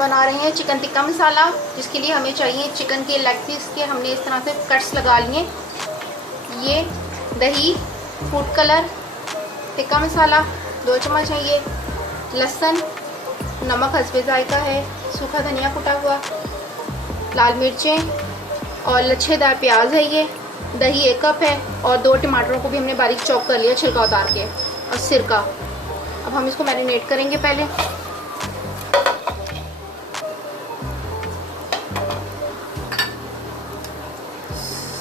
बना रहे हैं चिकन टिक्का मसाला, जिसके लिए हमें चाहिए चिकन के लेग पीस के हमने इस तरह से कट्स लगा लिए। ये दही, फूड कलर, टिक्का मसाला 2 चम्मच है, ये लहसुन, नमक हस्बे जायका है, सूखा धनिया कुटा हुआ, लाल मिर्चें और लच्छेदार प्याज है, ये दही 1 कप है और 2 टमाटरों को भी हमने बारीक चॉप कर लिया छिलका उतार के, और सिरका। अब हम इसको मैरिनेट करेंगे पहले।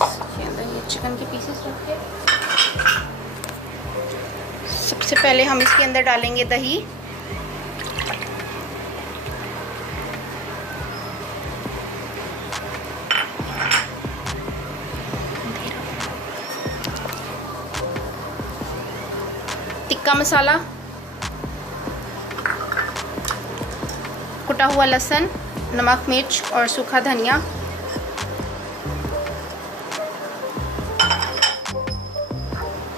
इसके अंदर ये चिकन के पीसेस रख के सबसे पहले हम इसके अंदर डालेंगे दही, टिक्का मसाला, कुटा हुआ लहसुन, नमक मिर्च और सूखा धनिया,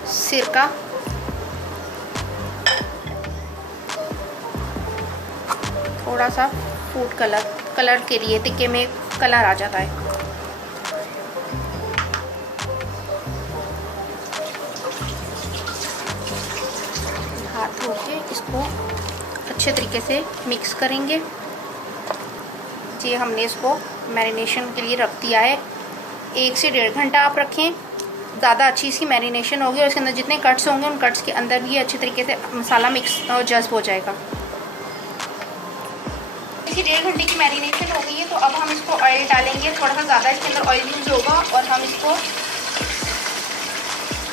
सिरका, थोड़ा सा फूड कलर के लिए टिक्के में कलर आ जाता है। हाथ धो के इसको अच्छे तरीके से मिक्स करेंगे। ये हमने इसको मैरिनेशन के लिए रख दिया है। 1 से 1.5 घंटा आप रखें, ज़्यादा अच्छी इसकी मैरिनेशन होगी और इसके अंदर जितने कट्स होंगे उन कट्स के अंदर भी अच्छे तरीके से मसाला मिक्स और जज़्ब हो जाएगा। इसकी 1.5 घंटे की मैरिनेशन हो गई है, तो अब हम इसको ऑयल डालेंगे। थोड़ा सा ज़्यादा इसके अंदर ऑयल यूज़ होगा और हम इसको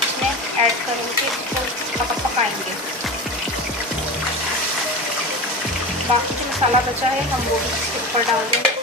इसमें ऐड करेंगे, इसको पकाएंगे। बाकी जो मसाला बचा है हम वो भी इसके ऊपर डाल देंगे।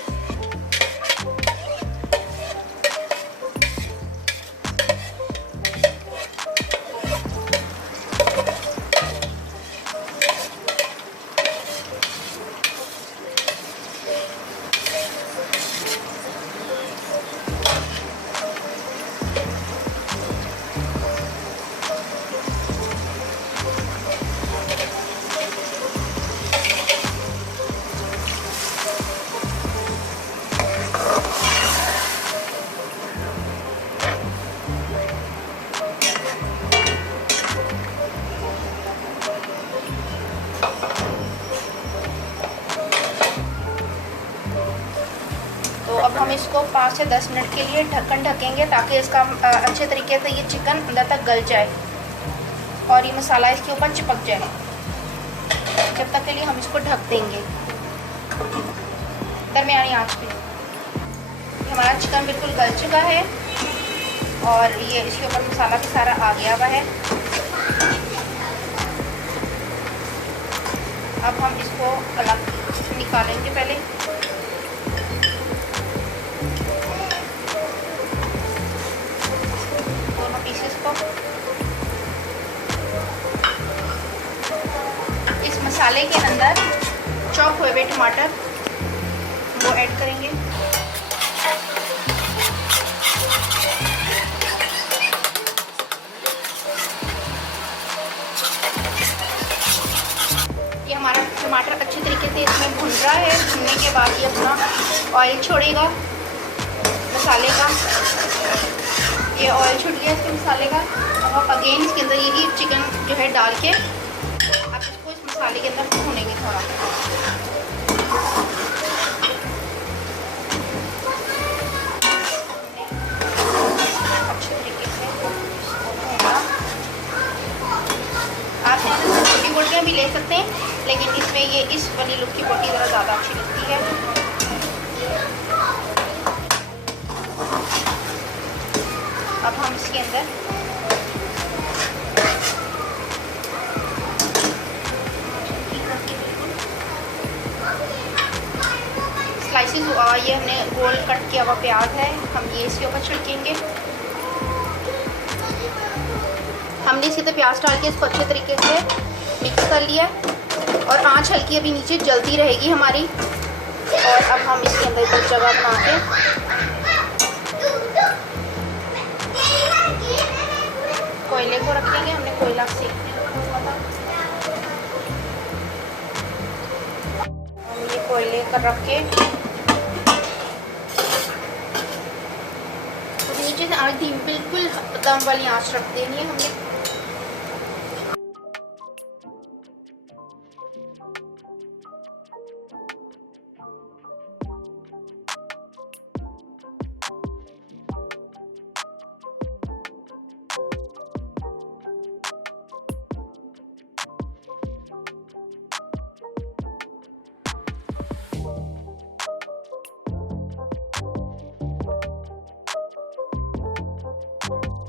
तो अब हम इसको 5 से 10 मिनट के लिए ढक्कन ढकेंगे, ताकि इसका अच्छे तरीके से ये चिकन अंदर तक गल जाए और ये मसाला इसके ऊपर चिपक जाए। जब तक के लिए हम इसको ढक देंगे दरमियानी आंच पे। हमारा चिकन बिल्कुल गल चुका है और ये इसके ऊपर मसाला भी सारा आ गया हुआ है। अब हम इसको अलग निकालेंगे पहले। दोनों पीसेस को इस मसाले के अंदर चॉप हुए हुए टमाटर वो ऐड करेंगे। ये हमारा टमाटर अच्छी तरीके से इसमें भुन रहा है। भुनने के बाद ये अपना ऑयल छोड़ेगा मसाले का। ये ऑयल छूट गया इसके मसाले का। अब आप अगेन इसके अंदर यही चिकन जो है डाल के आप इसको इस मसाले के अंदर भूनेंगे थोड़ा। अच्छे तरीके से भूनना। आप यहाँ से छोटी बोटियाँ भी ले सकते हैं, लेकिन इसमें ये इस वाली लुक की बोटी ज़रा ज़्यादा अच्छी लगती है। अब हम इसके अंदर स्लाइसेस ये हमने गोल कट किया हुआ प्याज है, हम ये इसके ऊपर छिड़केंगे। हमने इसके अंदर प्याज डाल के इसको अच्छे तरीके से मिक्स कर लिया और आंच हल्की अभी नीचे जलती रहेगी हमारी। और अब हम इसके अंदर एक जगह बना के कोयले को रखेंगे। हमने कोयला सेकने रखा हुआ था। ये ऑयल लेकर रख के और नीचे से आग बिल्कुल दम वाली आंच रख देनी है हमने।